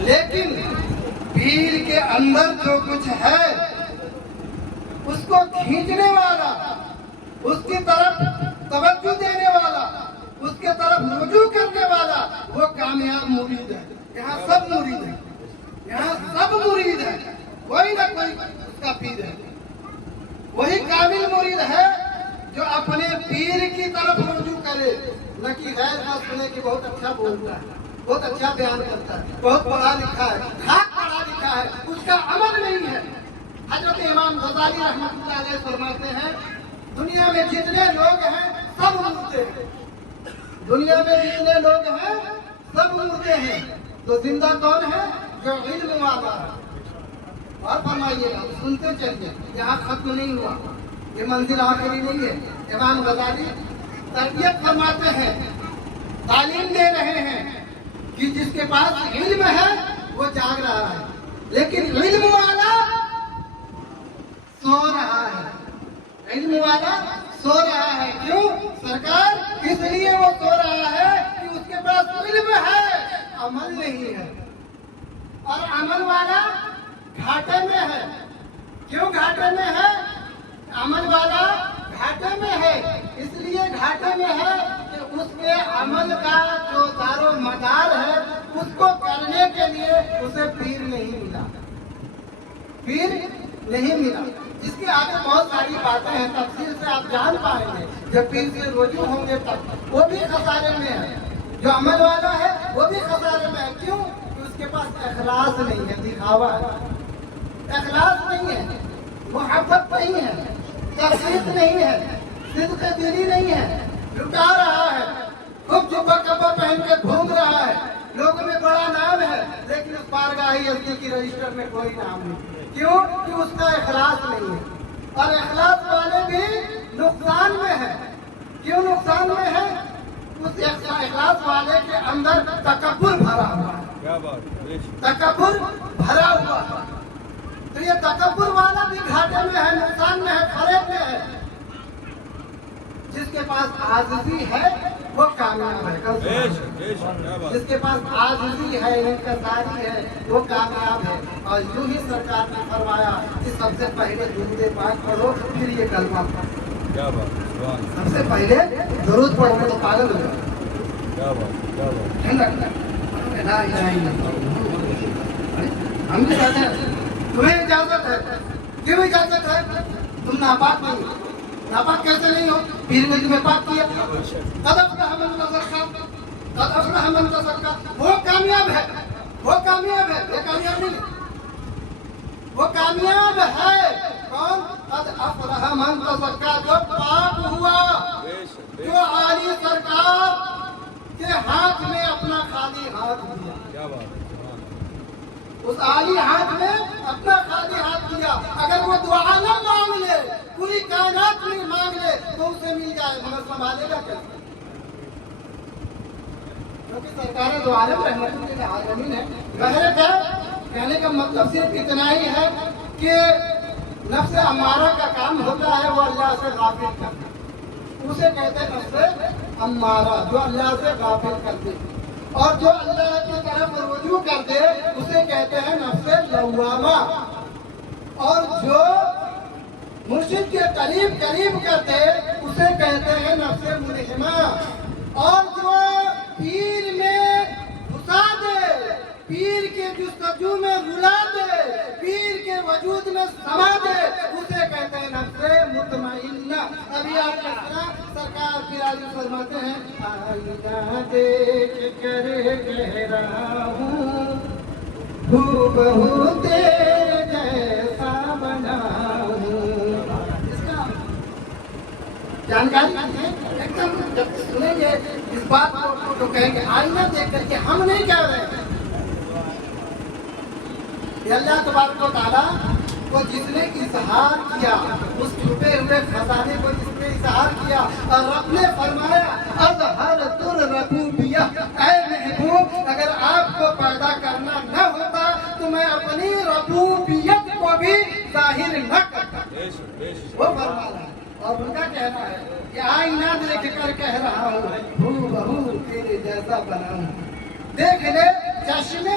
لیکن پیر کے اندر جو کچھ ہے اس کو کھینچنے والا، اس کی طرف توجہ دینے والا، اس کے طرف رجوع کرنے والا وہ کامیاب مرید ہے۔ یہاں سب مرید ہے، یہاں سب مرید ہے، کوئی نہ کوئی اس کا پیر ہے۔ وہی کامل مرید ہے جو اپنے پیر کی طرف رجوع کرے، نہ کہ غیر کا سنے کہ بہت اچھا بولتا ہے، بہت اچھا بیان کرتا ہے، بہت پڑھا لکھا ہے، ٹھاک پڑھا لکھا ہے، اس کا عمل نہیں ہے۔ حضرت امام غزالی رحمۃ اللہ علیہ فرماتے ہیں دنیا میں جتنے لوگ ہیں سب مردے ہیں، دنیا میں جتنے لوگ ہیں سب مردے ہیں، تو زندہ کون ہے؟ جو علم والا ہے۔ اور فرمائیے گا، سنتے چلیے، یہاں ختم نہیں ہوا، یہ منزل آخری نہیں ہے۔ امام غزالی تربیت فرماتے ہیں، تعلیم دے رہے ہیں کہ جس کے پاس علم ہے وہ جاگ رہا ہے، لیکن علم والا سو رہا ہے، علم والا سو رہا ہے۔ کیوں سرکار؟ اس لیے وہ سو رہا ہے کہ اس کے پاس علم ہے، عمل نہیں ہے، اور عمل والا گھاٹے میں ہے۔ کیوں گھاٹے میں ہے؟ عمل والا گھاٹے میں ہے، اس لیے گھاٹے میں ہے کہ اس کے عمل کا جو دار و مدار ہے اس کو کرنے کے لیے اسے پیر نہیں ملا، پیر نہیں ملا۔ اس کے آگے بہت ساری باتیں ہیں، تفصیل سے آپ جان پائیں گے جب پیر سے رجوع ہوں گے تب۔ وہ بھی خسارے میں ہے، جو عمل والا ہے وہ بھی خسارے میں ہے۔ کیوں؟ کہ اس کے پاس اخلاص نہیں ہے، دکھاوا ہے، اخلاص نہیں ہے، محبت نہیں ہے، تصدیق نہیں ہے، صدق دلی نہیں ہے، لٹا رہا ہے، خوب جبہ کبا پہن کے گھوم رہا ہے، لوگوں میں بڑا نام ہے، لیکن اس بارگاہ ازلی کی رجسٹر میں کوئی نام نہیں۔ کیوں؟ کہ اس کا اخلاص نہیں ہے، اور اخلاص والے بھی نقصان میں ہے۔ کیوں نقصان میں ہے؟ اس اخلاص والے کے اندر تکبر بھرا ہوا ہے، تکبر بھرا ہوا ہے، تو یہ تکبر والا بھی گھاٹے میں ہے، نقصان میں ہے، فریب میں ہے۔ جس کے پاس عاجزی ہے وہ کامیاب ہے، جس کے پاس عاجزی ہے، انکساری ہے، وہ کامیاب ہے۔ اور یوں ہی سرکار نے فرمایا کہ سب سے پہلے درود پاک پڑھو، پھر یہ کلمہ پڑھو۔ سب سے پہلے درود پڑھو، تو پاگل ہو جاؤ۔ ہم بھی کہتے ہیں تمہیں اجازت ہے، کیوں اجازت ہے؟ تم ناپاک نہیں ہو۔ ناپاک کیسے نہیں ہو؟ پیر نے تمہیں پاک کیا۔ قد افلح من تزکا، قد افلح من تزکا، وہ کامیاب ہے، وہ کامیاب ہے، یہ کامیاب نہیں ہے، وہ کامیاب ہے۔ کون؟ قد افلح من تزکا، جو پاک ہوا، جو عالی سرکار کے ہاتھ میں اپنا خالی ہاتھ دیا، اس عالی ہاتھ میں اپنا خالی ہاتھ دیا۔ اگر وہ دعا نہ مانگ لے، پوری کائنات میں مانگ لے تو اسے مل جائے، مگر سنبھالے گا کیسے؟ کیونکہ سرکار دو عالم رحمت للعالمین ہے۔ کہنے کا مطلب صرف اتنا ہی ہے کہ نفس امارہ کا کام ہوتا ہے وہ اللہ سے غافل کرنا، اسے کہتے ہیں نفس امارہ، جو اللہ سے غافل کر دے، اور جو اللہ کی طرف رجوع کر دے اسے کہتے ہیں نفس لوامہ، اور جو مرشد کے قریب کر دے اسے کہتے ہیں نفس ملہمہ، اور جو پیر میں گھسا دے، پیر کے جستجو میں رلا دے، پیر کے وجود میں سما دے، اسے کہتے ہیں نفس مطمئنہ۔ ابھی آپ کا سرکار پیراج فرماتے ہیں آئینہ دیکھ کر کہہ رہا ہوں ہو بہو تیرے جیسا بنا ہوں۔ اس کا جانکاری ایک دم جب سنیں گے اس بات کو تو کہیں گے آئینہ دیکھ کر کے ہم نہیں کہہ رہے ہیں۔ اللہ تبارک و تعالیٰ کو جس نے اظہار کیا، اس چھپے ہوئے خزانے کو جس نے اظہار کیا، اور رب نے فرمایا اظہرت الربوبیہ، اے محبوب اگر آپ کو پیدا کرنا نہ ہوتا تو میں اپنی ربوبیت کو بھی ظاہر نہ کرتا۔ وہ فرما رہا ہے، اور ان کا کہنا ہے کہ آئینہ دیکھ کر کہہ رہا ہوں ہو بہو تیرے جیسا بنا ہوں۔ دیکھ لے چشمے